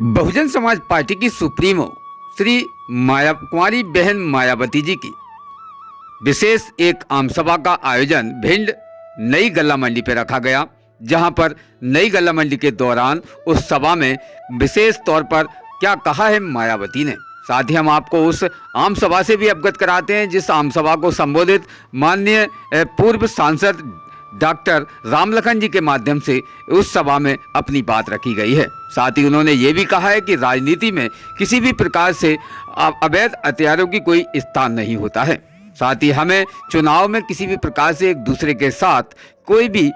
Bahujan Samaj party की supremo Shri कुंवारी बहन मायावती जी की विशेष एक आमसभा का आयोजन भिंड नई गल्ला मंडी पर रखा गया, जहां पर नई गल्ला मंडी के दौरान उस सभा में विशेष तौर पर क्या कहा है मायावती ने। साथ ही हम आपको उस आम सभा से भी अवगत कराते हैं जिस आम सभा को संबोधित माननीय पूर्व सांसद डॉक्टर रामलखन जी के माध्यम से उस सभा में अपनी बात रखी गई है। साथ ही उन्होंने ये भी कहा है कि राजनीति में किसी भी प्रकार से अवैध हथियारों की कोई स्थान नहीं होता है। साथ ही हमें चुनाव में किसी भी प्रकार से एक दूसरे के साथ कोई भी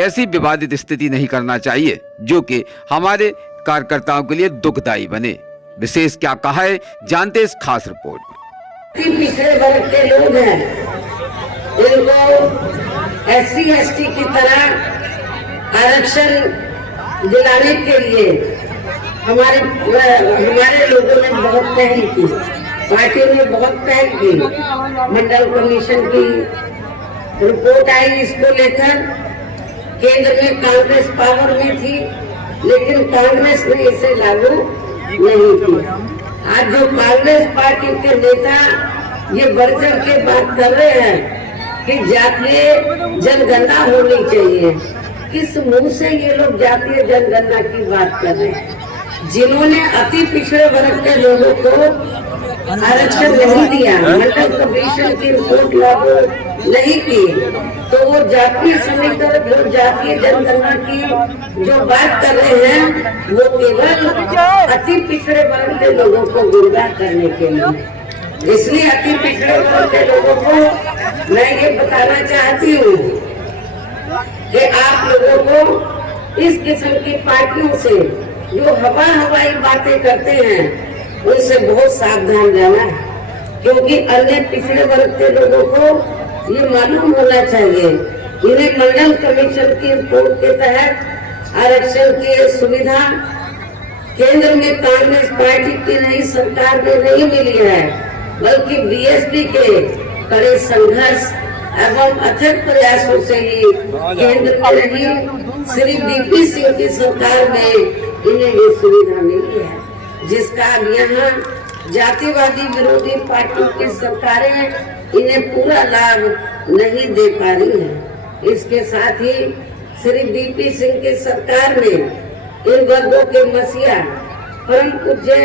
ऐसी विवादित स्थिति नहीं करना चाहिए जो कि हमारे कार्यकर्ताओं के लिए दुखदायी बने। विशेष क्या कहा है जानते इस खास रिपोर्ट में। पिछड़े वर्ग के लोग हैं, इनको SC/ST की तरह आरक्षण दिलाने के लिए हमारे लोगों ने बहुत पहल की, पार्टी ने बहुत पहल की। मंडल कमीशन की रिपोर्ट आई इसको लेकर। केंद्र में कांग्रेस पावर में थी, लेकिन कांग्रेस ने इसे लागू नहीं किया। आज जो कांग्रेस पार्टी के नेता ये बढ़ चढ़ के बात कर रहे हैं कि जातीय जनगणना होनी चाहिए, किस मुंह से ये लोग जातीय जनगणना की बात कर रहे हैं? जिन्होंने अति पिछड़े वर्ग के लोगों को आरक्षण नहीं दिया, मंडल कमीशन की रिपोर्ट लागू नहीं की, तो वो जातीय समीकरण जो जातीय जनगणना की जो बात कर रहे हैं वो केवल अति पिछड़े वर्ग के लोगों को गुमराह करने के लिए। इसलिए अति पिछड़े वर्ग के लोगों को मैं ये बताना चाहती हूँ कि आप लोगों को इस किस्म की पार्टियों से जो हवाई बातें करते हैं उनसे बहुत सावधान रहना है, क्योंकि अन्य पिछड़े वर्ग के लोगों को ये मालूम होना चाहिए इन्हें मंडल कमीशन की रिपोर्ट के तहत आरक्षण की सुविधा केंद्र में कांग्रेस पार्टी की नई सरकार में नहीं मिली है, बल्कि BSP के कड़े संघर्ष एवं अथक प्रयासों से ही केंद्र में रही श्री DP सिंह की सरकार में इन्हें ये सुविधा मिली है, जिसका अब यहाँ जातिवादी विरोधी पार्टियों की सरकारें इन्हें पूरा लाभ नहीं दे पा रही है। इसके साथ ही श्री DP सिंह की सरकार ने इन वर्गों के मसीहा परम पूज्य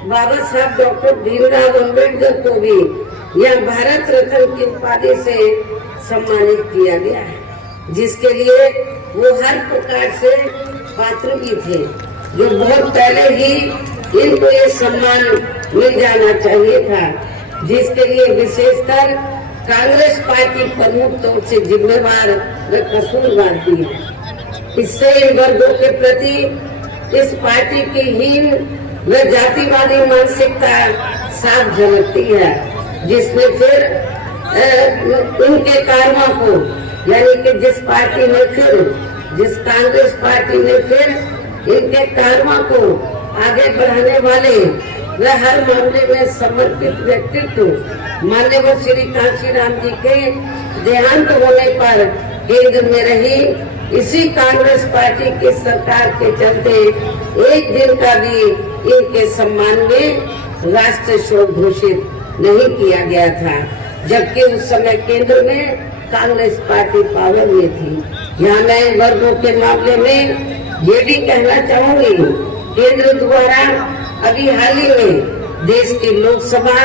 बाबा साहब डॉक्टर भीमराव अम्बेडकर को भी यह भारत रत्न की उपाधि से सम्मानित किया गया है, जिसके लिए वो हर प्रकार से पात्र भी थे, जो बहुत पहले ही इनको ये सम्मान मिल जाना चाहिए था, जिसके लिए विशेषकर कांग्रेस पार्टी प्रमुख तौर से जिम्मेवार व कसूरवार थी। इससे इन वर्गों के प्रति इस पार्टी की हीन व जातिवादी मानसिकता साफ झलकती है, जिसमें फिर उनके कार्यों को यानी कि जिस कांग्रेस पार्टी ने फिर इनके कार्यों को आगे बढ़ाने वाले व हर मामले में समर्पित व्यक्तित्व माननीय श्री कांशीराम जी के देहांत होने पर केंद्र में रही इसी कांग्रेस पार्टी की सरकार के चलते एक दिन का भी इनके सम्मान में राष्ट्रीय शोक घोषित नहीं किया गया था, जबकि उस समय केंद्र में कांग्रेस पार्टी पावर में थी। यहाँ मैं वर्गों के मामले में ये भी कहना चाहूंगी, केंद्र द्वारा अभी हाल ही में देश की लोकसभा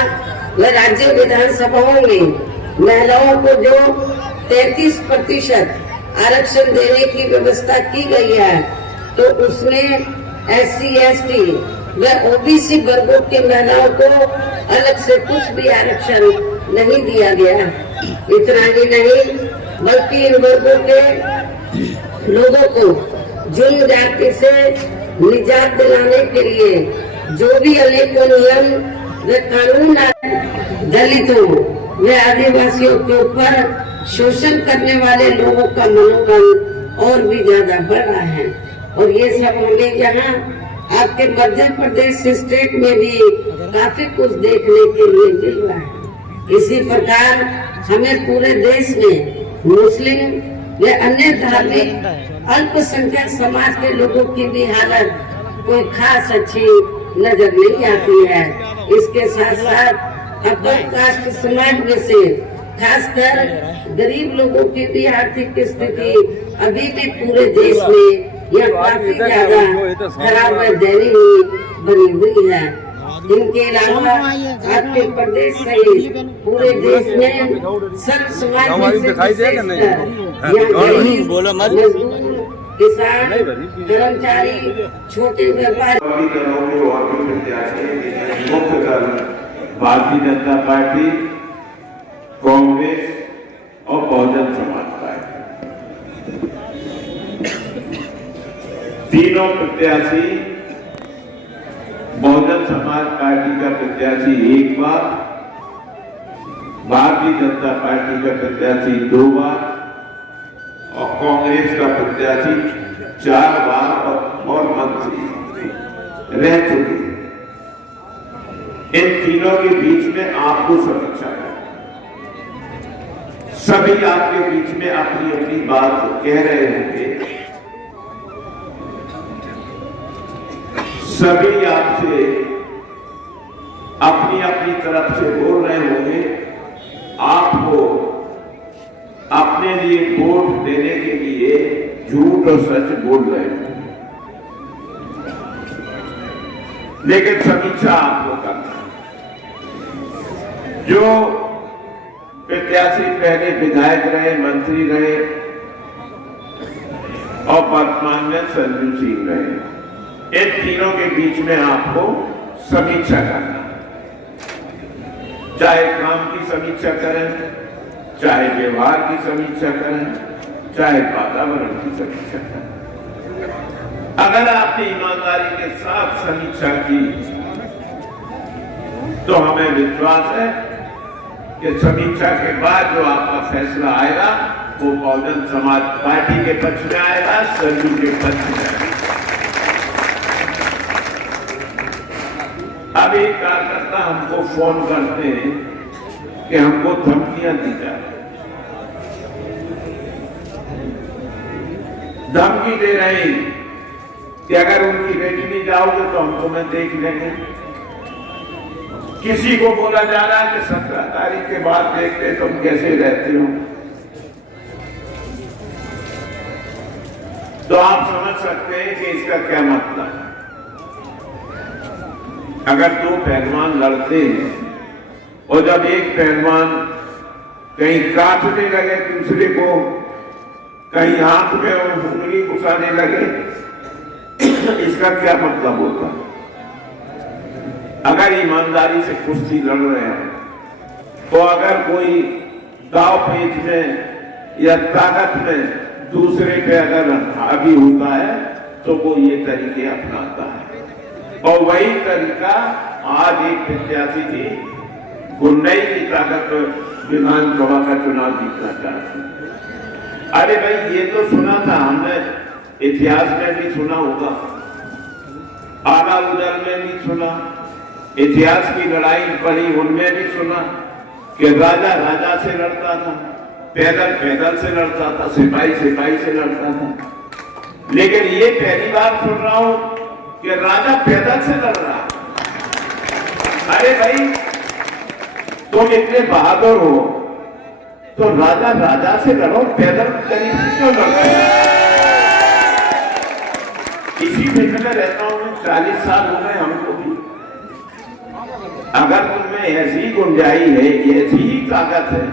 व राज्य विधानसभाओं में महिलाओं को जो 33% आरक्षण देने की व्यवस्था की गई है, तो उसमें SC/ST व OBC वर्गों के महिलाओं को अलग से कुछ भी आरक्षण नहीं दिया गया। इतना ही नहीं, बल्कि इन वर्गों के लोगों को जुर्म जाति से निजात दिलाने के लिए जो भी अनेकों नियम व कानून दलितों व आदिवासियों के ऊपर शोषण करने वाले लोगों का मनोबल और भी ज्यादा बढ़ रहा है। और ये सब हमें यहाँ आपके मध्य प्रदेश स्टेट में भी काफी कुछ देखने के लिए मिल रहा है। इसी प्रकार हमें पूरे देश में मुस्लिम व अन्य धार्मिक अल्पसंख्यक समाज के लोगों की भी हालत कोई खास अच्छी नजर नहीं आती है। इसके साथ साथ अपर कास्ट समाज में से खासकर गरीब लोगों की भी आर्थिक स्थिति अभी भी पूरे देश में यह काफी ज्यादा खराब व दयनीय बनी हुई है। इनके अलावा आपके प्रदेश सहित पूरे देश में सर्व समाज में से विशेषकर गरीब, मजदूर, किसान, कर्मचारी, छोटे व्यापारी भारतीय जनता पार्टी, कांग्रेस और बहुजन समाज पार्टी, तीनों प्रत्याशी, बहुजन समाज पार्टी का प्रत्याशी एक बार, भारतीय जनता पार्टी का प्रत्याशी 2 बार और कांग्रेस का प्रत्याशी 4 बार और मंत्री रह चुके हैं। इन तीनों के बीच में आपको समीक्षा है। सभी आपके बीच में अपनी अपनी बात कह रहे होंगे, सभी आपसे अपनी अपनी तरफ से बोल रहे होंगे। आपको अपने लिए वोट देने के लिए झूठ और सच बोल रहे होंगे, लेकिन समीक्षा आपको करना है। जो प्रत्याशी पहले विधायक रहे, मंत्री रहे और वर्तमान में संजू सिंह रहे, इन तीनों के बीच में आपको समीक्षा करना है। चाहे काम की समीक्षा करें, चाहे व्यवहार की समीक्षा करें, चाहे वातावरण की समीक्षा करें। अगर आपने ईमानदारी के साथ समीक्षा की तो हमें विश्वास है कि समीक्षा के बाद जो आपका फैसला आएगा वो बहुजन समाज पार्टी के पक्ष में आएगा, संजू के पक्ष में आएगा। अब एक कार्यकर्ता हमको फोन करते हैं कि हमको धमकियां दी जा रही, धमकी दे रहे हैं कि अगर उनकी बेटी नहीं जाओगे तो हम तुम्हें देख लेंगे। किसी को बोला जा रहा है कि 17 तारीख के बाद देखते तुम कैसे रहते हो। तो आप समझ सकते हैं कि इसका क्या मतलब है। अगर 2 पहलवान लड़ते हैं और जब एक पहलवान कहीं काटने लगे दूसरे को, कहीं हाथ में उंगली घुसाने लगे, इसका क्या मतलब होता है। अगर ईमानदारी से कुश्ती लड़ रहे हैं तो अगर कोई दाव पेच में या ताकत में दूसरे पे अगर हावी होता है तो वो ये तरीके अपनाता है। और वही तरीका आज एक प्रत्याशी थी गुंडई की ताकत विधानसभा का चुनाव जीतना चाहती। अरे भाई ये तो सुना था हमने, इतिहास में भी सुना होगा, आला उदल में भी सुना, इतिहास की लड़ाई पढ़ी उनमें भी सुना कि राजा राजा से लड़ता था, पैदल पैदल से लड़ता था, सिपाही सिपाही से लड़ता था। लेकिन ये पहली बार सुन रहा हूं कि राजा पैदल से लड़ रहा। अरे भाई तुम इतने बहादुर हो तो राजा राजा से लड़ो, पैदल करीब से क्यों लड़ते हो। इसी फील्ड में रहता हूं मैं, 40 साल हो गए हमको भी। अगर तुममें ऐसी गुंजाई है, ऐसी ही ताकत है,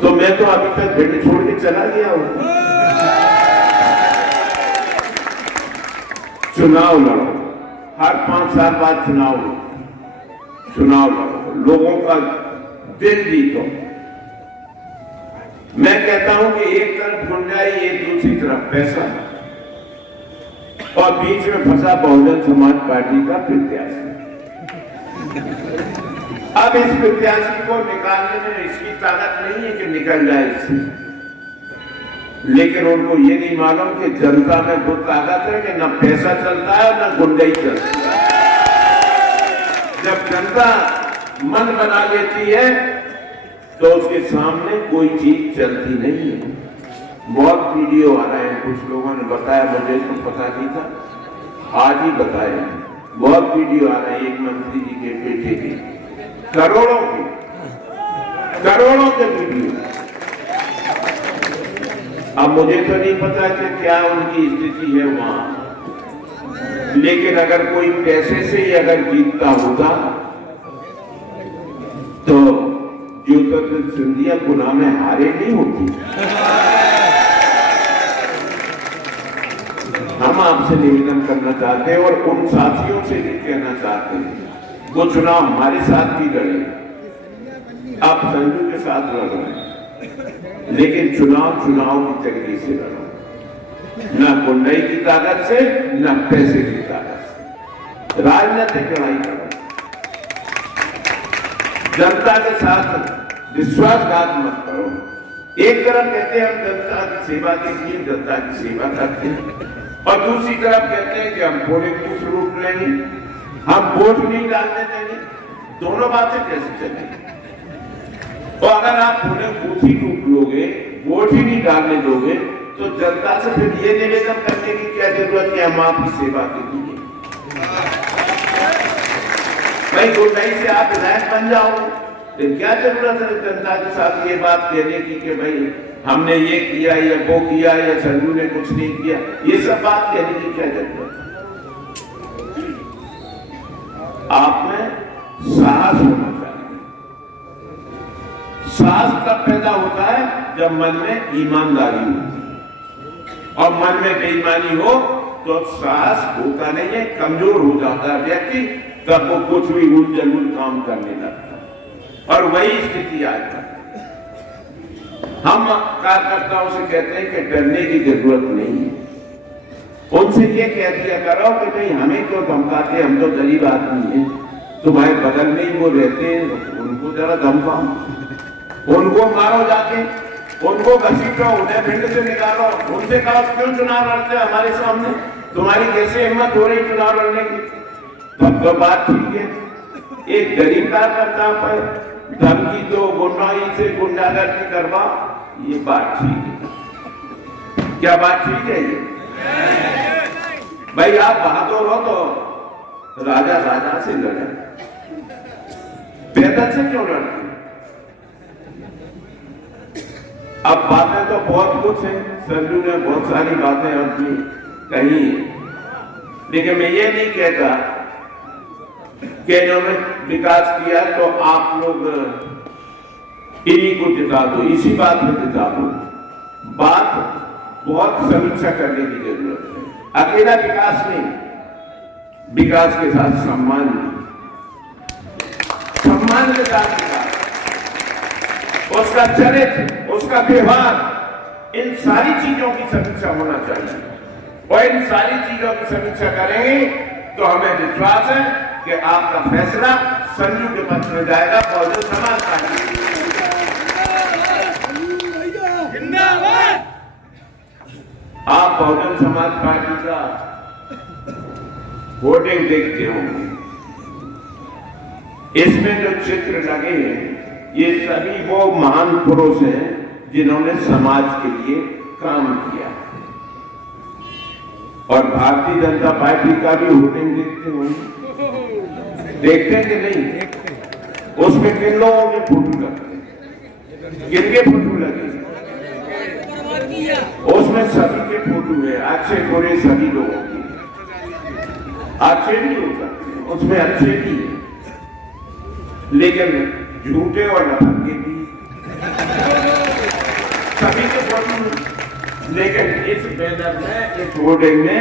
तो मैं तो अभी तक भिंड छोड़ के चला गया हूं। चुनाव लड़ो, हर 5 साल बाद चुनाव लड़ो, लोगों का दिल जीतो। मैं कहता हूं कि एक तरफ गुंजाई, एक दूसरी तरफ पैसा, और बीच में फंसा बहुजन समाज पार्टी का प्रत्याशी। अब इस प्रत्याशी को निकालने में इसकी ताकत नहीं है कि निकल जाए इससे, लेकिन उनको ये नहीं मालूम कि जनता में वो ताकत है कि न पैसा चलता है न गुंडई चलती है। जब जनता मन बना लेती है तो उसके सामने कोई चीज चलती नहीं है। बहुत वीडियो आ रहे हैं, कुछ लोगों ने बताया, मुझे तो पता नहीं था आज ही बताए, बहुत वीडियो आ रहा है एक मंत्री जी के बेटे के, करोड़ों के वीडियो। अब मुझे तो नहीं पता कि क्या उनकी स्थिति है वहां, लेकिन अगर कोई पैसे से ही अगर जीतता होता तो ज्योतिरादित्य सिंधिया गुना में हारे नहीं होती। हम आपसे निवेदन करना चाहते हैं और उन साथियों से भी कहना चाहते हैं, वो चुनाव हमारे साथ भी लड़े, आप संजू के साथ लड़ रहे हैं, लेकिन चुनाव की तकदीर से लड़ो, न गुंडाई की ताकत से, न पैसे की ताकत से, राजनीतिक लड़ाई करो। जनता के साथ विश्वासघात मत करो। एक तरफ कहते हैं हम जनता की सेवा के लिए जनता की सेवा करते हैं, और दूसरी तरफ कहते हैं कि हम पोलिंग बूथ लूट लेंगे, हम वोट नहीं डालने देंगे। दोनों बातें कैसे चलेंगी? और अगर आप पोलिंग बूथ ही लूट लोगे, वोट ही नहीं डालने दोगे, तो जनता से फिर ये निवेदन करने की क्या जरूरत है हम आपकी सेवा के लिए? भाई गुंडाई से आप विधायक बन जाओ, तो क्या जरूरत है जनता के साथ ये बात कहने की कि भाई हमने ये किया या वो किया या संजू ने कुछ नहीं किया? ये सब बात कहने की क्या जरूरत है? आप में साहस होना चाहिए। साहस तब पैदा होता है जब मन में ईमानदारी होती है, और मन में बेईमानी हो तो साहस होता नहीं है, कमजोर हो जाता है व्यक्ति, तब वो कुछ भी उलझुल काम करने लगता है। और वही स्थिति आज है। हम कार्यकर्ताओं से कहते हैं कि डरने की जरूरत नहीं है। उनसे ये कह दिया करो कि भाई हमें क्यों धमकाते, हम तो गरीब आदमी हैं, तुम्हारे बगल में ही वो रहते हैं, उनको जरा धमकाओ, उनको मारो जाके, उनको घसीटो, उन्हें भिंड से निकालो, उनसे कहो क्यों चुनाव लड़ते हैं हमारे सामने, तुम्हारी कैसे हिम्मत हो रही चुनाव लड़ने की? तब तो बात ठीक है। एक गरीब कार्यकर्ता पर धमकी दो, गुंडाई से गुंडागर्दी करवा, ये बात ठीक है? क्या बात ठीक है ये? भाई आप बहादुर हो तो राजा से लड़े, पैदल से क्यों लड़ते? अब बातें तो बहुत कुछ है, संजू ने बहुत सारी बातें अपनी कही है, लेकिन मैं ये नहीं कहता कि इन्होंने विकास किया तो आप लोग इन्हीं को जिता दो, इसी बात में जिता दो। बात बहुत समीक्षा करने की जरूरत है। अकेला विकास नहीं, विकास के साथ सम्मान के साथ विकास, उसका चरित्र, उसका व्यवहार, इन सारी चीजों की समीक्षा होना चाहिए। और इन सारी चीजों की समीक्षा करेंगे तो हमें विश्वास है कि आपका फैसला संजू के पक्ष में जाएगा। बहुजन समाज पार्टी आप बहुजन समाज पार्टी का वोटिंग देखते होंगे, इसमें जो चित्र लगे हैं ये सभी वो महान पुरुष हैं जिन्होंने समाज के लिए काम किया। और भारतीय जनता पार्टी का भी वोटिंग देखते होंगे, देखते हैं कि नहीं? उसमें किन लोगों के फोटो लगते हैं, किनके फोटो लगे? उसमें सभी के फोटो है, अच्छे बुरे सभी लोगों के। अच्छे भी हो सकते हैं, उसमें अच्छे भी है, लेकिन झूठे और नफरत भी सभी के फोटो। लेकिन इस बैनर में, इस वोटिंग में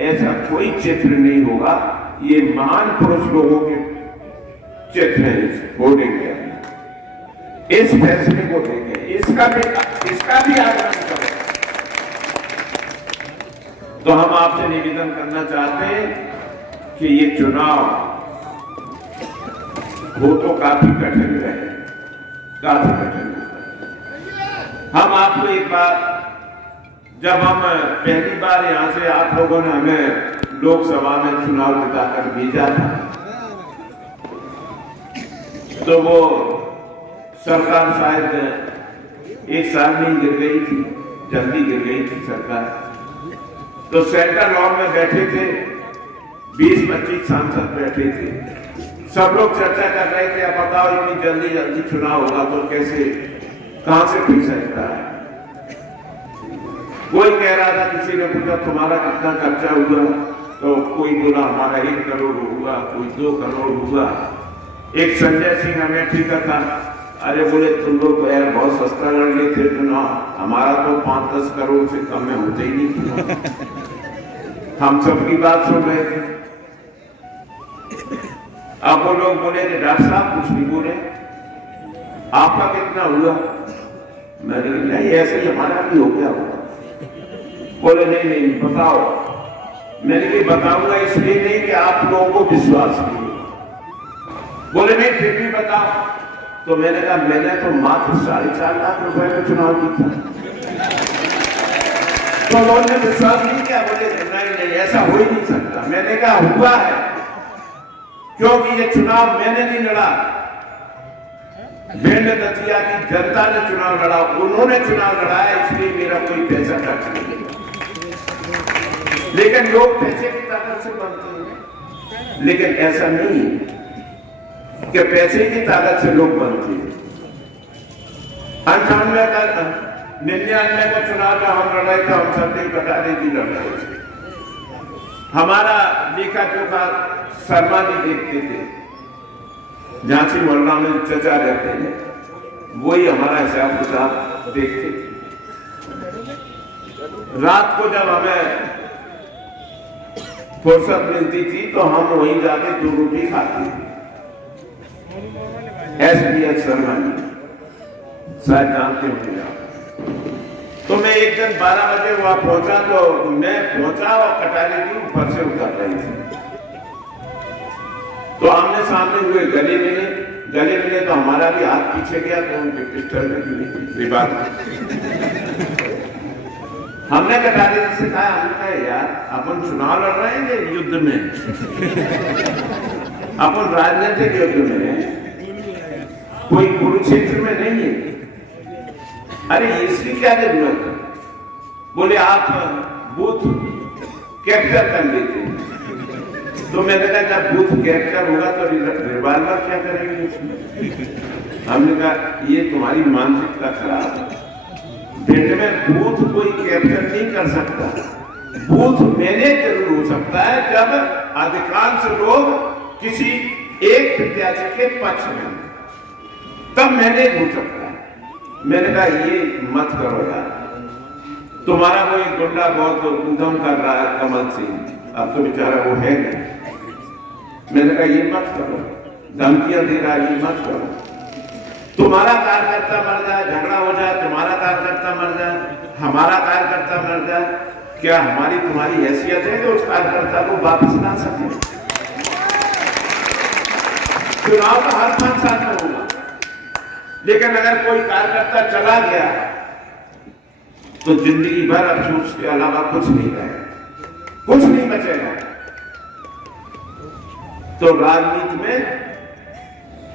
ऐसा कोई चित्र नहीं होगा। ये महान पुरुष लोगों के चित्र है इस वोटिंग के अंदर। इस फैसले को देखें, इसका भी आग्रह करें। तो हम आपसे निवेदन करना चाहते हैं कि ये चुनाव वो तो काफी कठिन है, काफी कठिन है। हम आपको एक बार, जब हम पहली बार यहां से आप लोगों ने हमें लोकसभा में चुनाव जिताकर भेजा था, तो वो सरकार शायद एक साल में गिर गई थी, जल्दी गिर गई थी सरकार। तो सेंट्रल हॉल में बैठे थे 20-25 सांसद बैठे थे, सब लोग चर्चा कर रहे थे, अब बताओ इतनी जल्दी जल्दी चुनाव होगा तो कैसे, कहां से पी सकता है। कोई कह रहा था, किसी ने पूछा तुम्हारा कितना खर्चा हुआ, तो कोई बोला हमारा 1 करोड़ होगा, कोई 2 करोड़ होगा। एक संजय सिंह अमेठी का था, अरे बोले तुम लोग तो यार बहुत सस्ता लड़ लेते चुनाव, हमारा तो 5-10 करोड़ से कम में होते ही नहीं। हम सबकी बात सुन रहे थे। अब वो लोग बोले कि डॉक्टर साहब कुछ नहीं बोले, आपका कितना हुआ? मैंने कहा नहीं ऐसे ही हमारा भी हो गया होगा। बोले नहीं नहीं बताओ। मैंने कहा बताऊंगा इसलिए नहीं कि आप लोगों को विश्वास नहीं होगा। बोले नहीं फिर भी बताओ। तो मैंने कहा मैंने तो मात्र 4.5 लाख रुपए का चुनाव जीता। तो उन्होंने विश्वास नहीं किया, बोले नहीं ऐसा हो ही नहीं सकता। मैंने कहा हुआ है, क्योंकि ये चुनाव मैंने नहीं लड़ा, भिंड दतिया की जनता ने चुनाव लड़ा, उन्होंने चुनाव लड़ाया, इसलिए मेरा कोई पैसा खर्च नहीं। लेकिन लोग पैसे की ताकत से बनते हैं, लेकिन ऐसा नहीं कि पैसे की ताकत से लोग बनते हैं। 98 का 99 का चुनाव का हम लड़ रहे थे, हम सब कटारे जी लड़ रहे थे। हमारा लेखा जोखा शर्मा जी देखते थे, झांसी मोहल्ला में चचा रहते हैं, वही हमारा हिसाब किताब देखते थे। रात को जब हमें फुर्सत मिलती थी तो हम वहीं जाके 2 रोटी खाते थे। SBS शर्मा जी शायद जानते होंगे आप। तो मैं एक दिन 12 बजे वहां पहुंचा, तो मैं पहुंचा और कटारे जी ऊपर से उतर रही थी। तो आमने सामने हुए, गले मिले तो हमारा भी हाथ पीछे गया, तो उनके पिस्टल में हमने कटारे जी से कहा, हमने कहा यार अपन चुनाव लड़ रहे हैं युद्ध में, अपन राजनीतिक युद्ध में, कोई कुरुक्षेत्र में नहीं है। अरे इसकी क्या जरूरत है? बोले आप बूथ कैप्चर कर लेते हैं। तो मैंने कहा जब बूथ कैप्चर होगा तो रिवाल्वर क्या करेंगे उसमें? हमने कहा ये तुम्हारी मानसिकता खराब है। भिंड में बूथ कोई कैप्चर नहीं कर सकता, बूथ मैनेज जरूर हो सकता है जब अधिकांश लोग किसी एक प्रत्याशी के पक्ष में, तब मैनेज हो सकता है। मैंने कहा ये मत करो यार, तुम्हारा वो एक गुंडा बहुत उद्यम कर रहा है कमल सिंह, अब तो बेचारा वो है नहीं। मैंने कहा ये मत करो, धमकियां दे रहा है, ये मत करो। तुम्हारा कार्यकर्ता मर जाए, झगड़ा हो जाए, तुम्हारा कार्यकर्ता मर जाए, हमारा कार्यकर्ता मर जाए, क्या हमारी तुम्हारी हैसियत है कि उस कार्यकर्ता को वापस ला सके? चुनाव तो हर 5 साल में होगा, लेकिन अगर कोई कार्यकर्ता चला गया तो जिंदगी भर अफसोस के अलावा कुछ नहीं रहेगा, कुछ नहीं बचेगा। तो राजनीति में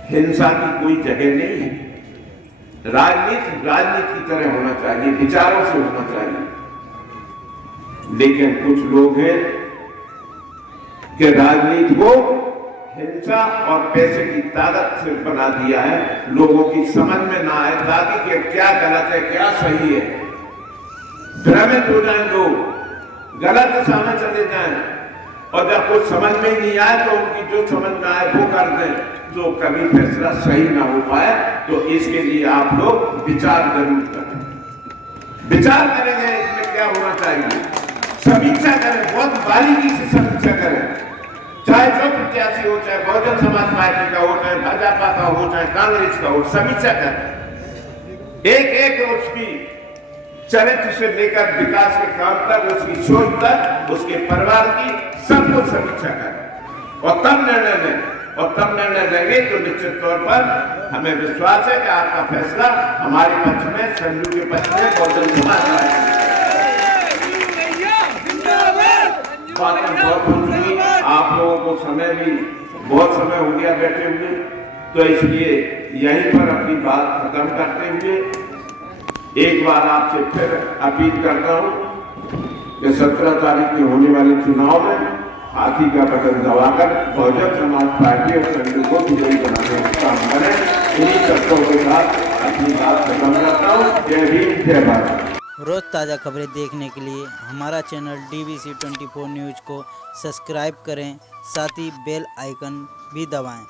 हिंसा की कोई जगह नहीं है। राजनीति की तरह होना चाहिए, विचारों से होना चाहिए। लेकिन कुछ लोग हैं कि राजनीति को हिंसा और पैसे की ताकत से बना दिया है, लोगों की समझ में ना आए ताकि कि क्या गलत है क्या सही है, भ्रमित हो जाए लोग, गलत दिशा में चले जाएं, और जब कुछ समझ में ही नहीं आए तो उनकी जो समझ में आए वो कर दें, तो कभी फैसला सही ना हो पाए। तो इसके लिए आप लोग विचार जरूर करें, विचार करेंगे इसमें क्या होना चाहिए, समीक्षा करें, बहुत बारीकी से समीक्षा करें, चाहे जो प्रत्याशी हो, चाहे बहुजन समाज पार्टी का हो, चाहे भाजपा का हो, चाहे कांग्रेस का हो, समीक्षा करें। एक उसकी चरित्र से लेकर विकास के काम तक, उसकी सोच तक, उसके परिवार की सब कुछ समीक्षा करें और तब निर्णय लें। और तब निर्णय लेंगे तो निश्चित तौर पर हमें विश्वास है कि आपका फैसला हमारे पक्ष में, संजू के पक्ष में, बहुजन समाज बातें बहुत हो चुकी, आप लोगों को समय भी बहुत समय हो गया बैठे हुए, तो इसलिए यहीं पर अपनी बात खत्म करते हुए एक बार आपसे फिर अपील करता हूं कि 17 तारीख में होने वाले चुनाव में हाथी का बटन दबाकर बहुजन समाज पार्टी और संघ को विजयी बनाने का काम करें। इन्हीं शब्दों के साथ अपनी बात खत्म करता हूँ। जय भीम, जय भारत। रोज़ ताज़ा खबरें देखने के लिए हमारा चैनल DVC 24 न्यूज़ को सब्सक्राइब करें, साथ ही बेल आइकन भी दबाएं।